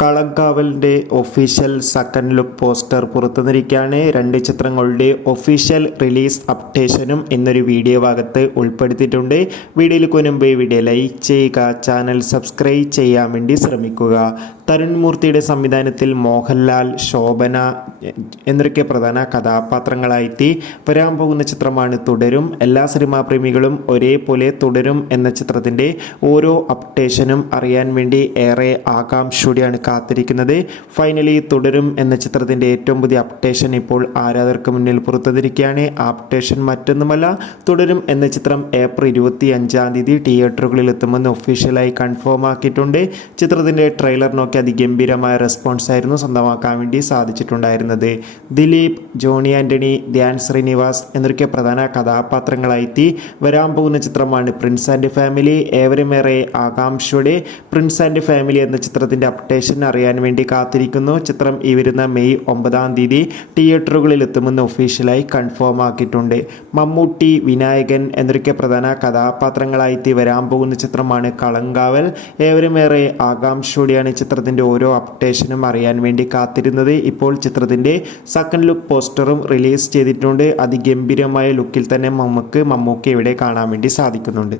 കളങ്കാവലിൻ്റെ official second look poster പുറത്തുവന്നിരിക്കുകയാണ്. രണ്ട് ചിത്രങ്ങളുടെ official release അപ്ഡേഷനും ഇന്നൊരു വീഡിയോ ഭാഗത്ത് ഉൾപ്പെടുത്തിയിട്ടുണ്ട്. വീഡിയോയിൽ മുൻപ് വീഡിയോ ലൈക്ക് ചെയ്യുക, ചാനൽ സബ്സ്ക്രൈബ് ചെയ്യാൻ വേണ്ടി ശ്രമിക്കുക. തരുൺ മൂർത്തിയുടെ സംവിധാനത്തിൽ മോഹൻലാൽ, ശോഭന എന്നൊക്കെ പ്രധാന കഥാപാത്രങ്ങളായി വരാൻ പോകുന്ന ചിത്രമാണ് തുടരും. എല്ലാ സിനിമാ പ്രേമികളും ഒരേപോലെ തുടരും എന്ന ചിത്രത്തിൻ്റെ ഓരോ അപ്ഡേഷനും അറിയാൻ വേണ്ടി ഏറെ ആകാംക്ഷയോടെയാണ് കാത്തിരിക്കുന്നത്. ഫൈനലി തുടരും എന്ന ചിത്രത്തിൻ്റെ ഏറ്റവും പുതിയ അപ്ഡേഷൻ ഇപ്പോൾ ആരാധകർക്ക് മുന്നിൽ പുറത്തുവന്നിരിക്കുകയാണ്. ആ അപ്ഡേഷൻ മറ്റൊന്നുമല്ല, തുടരും എന്ന ചിത്രം ഏപ്രിൽ 25 തിയേറ്ററുകളിൽ എത്തുമെന്ന് ഒഫീഷ്യലായി കൺഫേം ആക്കിയിട്ടുണ്ട്. ചിത്രത്തിൻ്റെ ട്രെയിലർ നോക്കി അതിഗംഭീരമായ റെസ്പോൺസ് ആയിരുന്നു സ്വന്തമാക്കാൻ വേണ്ടി സാധിച്ചിട്ടുണ്ടായിരുന്നത്. ദിലീപ്, ജോണി ആൻ്റണി, ധ്യാൻ ശ്രീനിവാസ് എന്നൊക്കെ പ്രധാന കഥാപാത്രങ്ങളായി വരാൻ പോകുന്ന ചിത്രമാണ് പ്രിൻസ് ആൻഡ് ഫാമിലി. ഏവരുമേറെ ആകാംക്ഷയോടെ പ്രിൻസ് ആൻഡ് ഫാമിലി എന്ന ചിത്രത്തിൻ്റെ അപ്ഡേഷൻ അറിയാൻ വേണ്ടി കാത്തിരിക്കുന്നു. ചിത്രം ഈ വരുന്ന മെയ് 9 തിയേറ്ററുകളിൽ എത്തുമെന്ന് ഒഫീഷ്യലായി കൺഫേം ആക്കിയിട്ടുണ്ട്. മമ്മൂട്ടി, വിനായകൻ എന്നൊക്കെ പ്രധാന കഥാപാത്രങ്ങളായി വരാൻ പോകുന്ന ചിത്രമാണ് കളങ്കാവൽ. ഏവരുമേറെ ആകാംക്ഷയോടെയാണ് ചിത്രത്തിൻ്റെ ഓരോ അപ്ഡേഷനും അറിയാൻ വേണ്ടി കാത്തിരുന്നത്. ഇപ്പോൾ ചിത്രത്തിൻ്റെ സെക്കൻഡ് ലുക്ക് പോസ്റ്ററും റിലീസ് ചെയ്തിട്ടുണ്ട്. അതിഗംഭീരമായ ലുക്കിൽ തന്നെ മമ്മൂക്ക് ഇവിടെ കാണാൻ വേണ്ടി സാധിക്കുന്നുണ്ട്.